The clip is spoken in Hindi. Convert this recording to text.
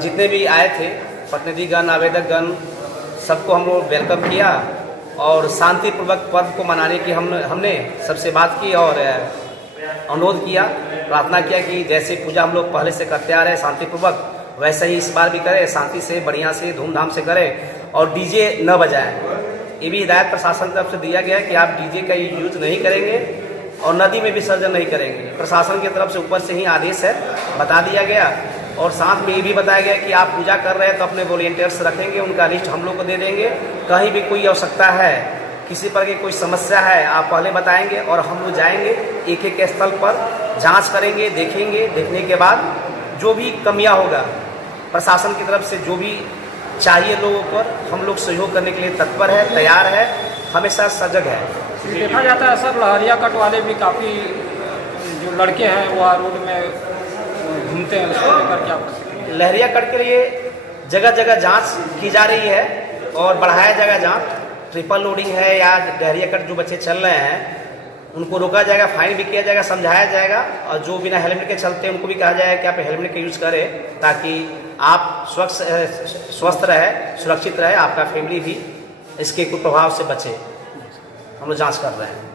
जितने भी आए थे प्रतिनिधिगण, आवेदकगण, सबको हम लोग वेलकम किया और शांतिपूर्वक पर्व को मनाने की हमने सबसे बात की और अनुरोध किया, प्रार्थना किया कि जैसे पूजा हम लोग पहले से करते आ रहे हैं शांतिपूर्वक, वैसे ही इस बार भी करें, शांति से, बढ़िया से, धूमधाम से करें और डीजे न बजाएं। ये भी हिदायत प्रशासन की तरफ से दिया गया है कि आप डीजे का यूज नहीं करेंगे और नदी में विसर्जन नहीं करेंगे। प्रशासन की तरफ से ऊपर से ही आदेश है, बता दिया गया। और साथ में ये भी बताया गया कि आप पूजा कर रहे हैं तो अपने वॉलंटियर्स रखेंगे, उनका लिस्ट हम लोग को दे देंगे। कहीं भी कोई आवश्यकता है, किसी पर की कोई समस्या है, आप पहले बताएंगे और हम लोग जाएंगे एक एक स्थल पर जांच करेंगे, देखेंगे। देखने के बाद जो भी कमियां होगा प्रशासन की तरफ से जो भी चाहिए लोगों पर, हम लोग सहयोग करने के लिए तत्पर है, तैयार है, हमेशा सजग है। देखा जाता है सर, लहरिया कट वाले भी काफ़ी जो लड़के हैं वो रोड में घूमते हैं, उसको लेकर क्या? लहरिया कट के लिए जगह जगह जांच की जा रही है और बढ़ाया जाएगा जांच। ट्रिपल लोडिंग है या लहरिया कट जो बच्चे चल रहे हैं उनको रोका जाएगा, फाइन भी किया जाएगा, समझाया जाएगा। और जो बिना हेलमेट के चलते हैं उनको भी कहा जाएगा कि आप हेलमेट का यूज़ करें ताकि आप स्वस्थ रहे, सुरक्षित रहे, आपका फैमिली भी इसके कुप्रभाव से बचे। हम लोग जांच कर रहे हैं।